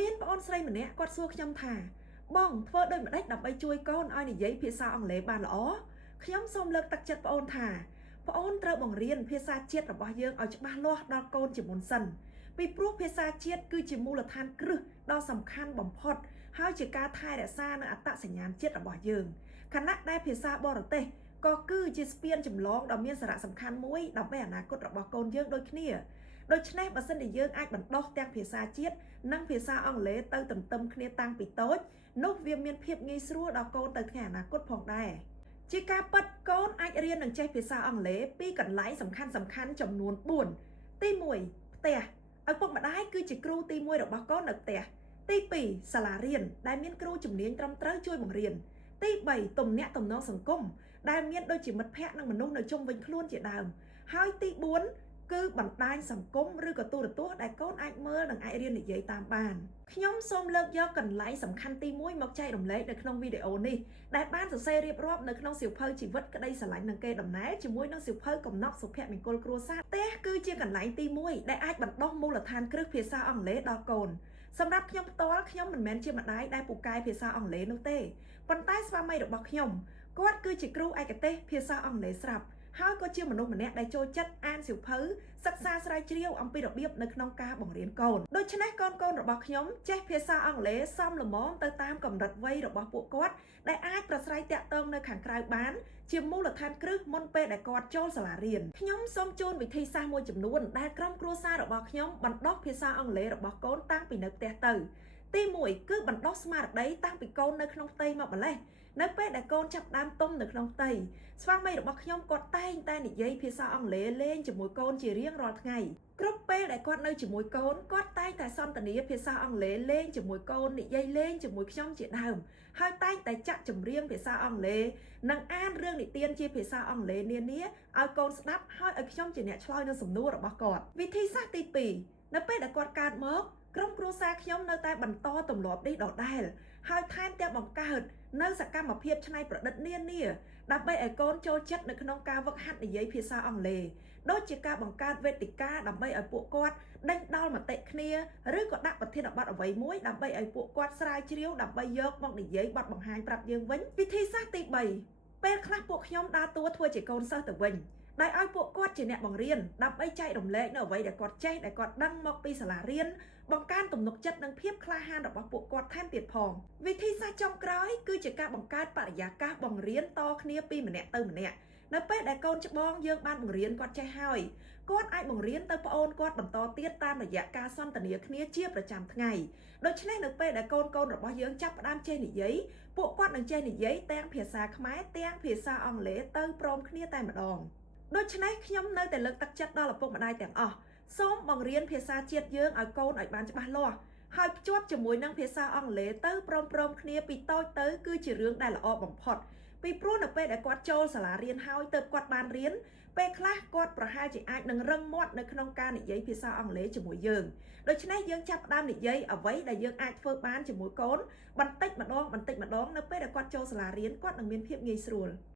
មានបងអូនស្រីម្នាក់គាត់សួរខ្ញុំថាបងធ្វើដូចម្ដេចដើម្បីជួយកូនឲ្យនិយាយភាសាអង់គ្លេសបានល្អខ្ញុំសូមលើកទឹកចិត្តបងអូនថាបងអូនត្រូវបង្រៀនភាសាជាតិរបស់យើងឲ្យច្បាស់លាស់ដល់កូនជាមុនសិនពីព្រោះភាសាជាតិគឺជាមូលដ្ឋានគ្រឹះដ៏សំខាន់បំផុតហើយជាការថែរក្សានៅអត្តសញ្ញាណជាតិរបស់យើងខណៈដែលភាសាបរទេសក៏គឺជាស្ពានចម្លងដ៏មានសារៈសំខាន់មួយដើម្បីអនាគតរបស់កូនយើងដូចគ្នាដូច្នេះបើសិនជាយើងអាចបណ្ដុះទាំងភាសាជាតិនិងភាសាអង់គ្លេសទៅទន្ទឹមគ្នាតាំងពីតូចនោះវាមានភាពងាយស្រួលដល់កូនទៅថ្ងៃអនាគតផងដែរជាការពិតកូនអាចរៀននិងចេះភាសាអង់គ្លេសពីកន្លែងសំខាន់ចំនួន4ទី1ផ្ទះឪពុកម្ដាយគឺជាគ្រូទី1របស់កូននៅផ្ទះទី2សាលារៀនដែលមានគ្រូជំនាញត្រឹមត្រូវជួយបង្រៀនទី3ទំនាក់ទំនងសង្គមដែលមានដូចជាមិត្តភ័ក្តិនិងមនុស្សនៅជុំវិញខ្លួនជាដើមហើយទី4គឺបណ្ដាញសង្គមឬក៏ទូរទស្សន៍ដែលកូនអាចមើលនិងអាចរៀននិយាយតាមបានខ្ញុំសូមលើកយកកន្លែងសំខាន់ទី1មកចែករំលែកនៅក្នុងវីដេអូនេះដែលបានសរសេររៀបរាប់នៅក្នុងសៀវភៅជីវិតក្តីស្រឡាញ់និងកេរដំណែលជាមួយនឹងសៀវភៅកំណត់សុភមង្គលគ្រួសារផ្ទះគឺជាកន្លែងទី1ដែលអាចបណ្ដុះមូលដ្ឋានគ្រឹះភាសាអង់គ្លេសដល់កូនសម្រាប់ខ្ញុំផ្ទាល់ខ្ញុំមិនមែនជាម្ដាយដែលពូកែភាសាអង់គ្លេសនោះទេប៉ុន្តែស្វាមីរបស់ខ្ញុំគាត់គឺជាគ្រូឯកទេសភាសាអង់គ្លេសស្រាប់ហើយក៏ជាមនុស្សម្នាក់ដែលចូលចិត្តអានសៀវភៅសិក្សាស្រាវជ្រាវអំពីរបៀបនៅក្នុងការបង្រៀនកូនដូច្នេះកូនរបស់ខ្ញុំចេះភាសាអង់គ្លេសសមល្មមទៅតាមកម្រិតវ័យរបស់ពួកគាត់ដែលអាចប្រស្រ័យទាក់ទងនៅខាងក្រៅបានជាមូលដ្ឋានគ្រឹះមុនពេលដែលគាត់ចូលសាលារៀនខ្ញុំសូមជូនវិធីសាស្ត្រមួយចំនួនដែលក្រុមគ្រួសាររបស់ខ្ញុំបណ្ដុះភាសាអង់គ្លេសរបស់កូនតាំងពីនៅផ្ទះទៅទី1គឺបណ្ដុះស្មារតីតាំងពីកូននៅក្នុងផ្ទៃមកម្លេះនៅពេលដែលកូនចាប់ដើមទុំនៅក្នុងផ្ទៃស្វាមីរបស់ខ្ញុំគាត់តែងតែនិយាយភាសាអង់គ្លេសលេងជាមួយកូនជារៀងរាល់ថ្ងៃគ្រប់ពេលដែលគាត់នៅជាមួយកូនគាត់តែងតែសន្ទនាភាសាអង់គ្លេសលេងជាមួយកូននិយាយលេងជាមួយខ្ញុំជាដើមហើយតែងតែចាក់ចម្រៀងភាសាអង់គ្លេសនិងអានរឿងនិទានជាភាសាអង់គ្លេសនានាឲ្យកូនស្ដាប់ហើយឲ្យខ្ញុំជាអ្នកឆ្លើយនឹងសំណួររបស់គាត់វិធីសាស្ត្រទី2នៅពេលដែលគាត់កើតមកក្រុមគ្រួសារខ្ញុំនៅតែបន្តទម្លាប់នេះដដែលហើយថែមទាំងបង្កើតនៅសកម្មភាពច្នៃប្រឌិតនានាដើម្បីឲ្យកូនចូលចិត្តនៅក្នុងការវឹកហាត់និយាយភាសាអង់គ្លេសដូចជាការបង្កើតវេទិកាដើម្បីឲ្យពួកគាត់ដេញដោលមតិគ្នាឬក៏ដាក់ប្រធានបទអ្វីមួយដើម្បីឲ្យពួកគាត់ស្រាវជ្រាវដើម្បីយកមកនិយាយបទបង្ហាញប្រាប់យើងវិញវិធីសាស្ត្រទី3ពេលខ្លះពួកខ្ញុំដើរតួធ្វើជាកូនសិស្សទៅវិញដោយឲ្យពួកគាត់ជាអ្នកបង្រៀនដើម្បីចែករំលែកនៅអ្វីដែលគាត់ចេះដែលគាត់ដឹងមកពីសាលារៀនបង្កើនទំនុកចិត្តនិងភាពក្លាហានរបស់ពួកគាត់ថែមទៀតផងវិធីសាស្ត្រចុងក្រោយគឺជាការបង្កើតបរិយាកាសបង្រៀនតគ្នាពីម្នាក់ទៅម្នាក់នៅពេលដែលកូនច្បងយើងបានបង្រៀនគាត់ចេះហើយគាត់អាចបង្រៀនទៅប្អូនគាត់បន្តទៀតតាមរយៈការសន្ទនាគ្នាជាប្រចាំថ្ងៃដូច្នេះនៅពេលដែលកូនរបស់យើងចាប់ផ្ដើមចេះនិយាយពួកគាត់នឹងចេះនិយាយទាំងភាសាខ្មែរទាំងភាសាអង់គ្លេសទៅព្រមគ្នាតែម្ដងដូច្នេះខ្ញុំនៅតែលើកទឹកចិត្តដល់ឪពុកម្ដាយទាំងអស់សូមបង្រៀនភាសាជាតិយើងឲ្យកូនឲ្យបានច្បាស់លាស់ហើយភ្ជាប់ជាមួយនឹងភាសាអង់គ្លេសទៅព្រមគ្នាពីតូចទៅគឺជារឿងដែលល្អបំផុតពីព្រោះនៅពេលដែលគាត់ចូលសាលារៀនហើយទើបគាត់បានរៀនពេលខ្លះគាត់ប្រហែលជាអាចនឹងរឹងមាត់នៅក្នុងការនិយាយភាសាអង់គ្លេសជាមួយយើងដូច្នេះយើងចាប់ផ្ដើមនិយាយអ្វីដែលយើងអាចធ្វើបានជាមួយកូនបន្តិចម្ដងនៅពេលដែលគាត់ចូលសាលារៀនគាត់នឹងមានភាពងាយស្រួល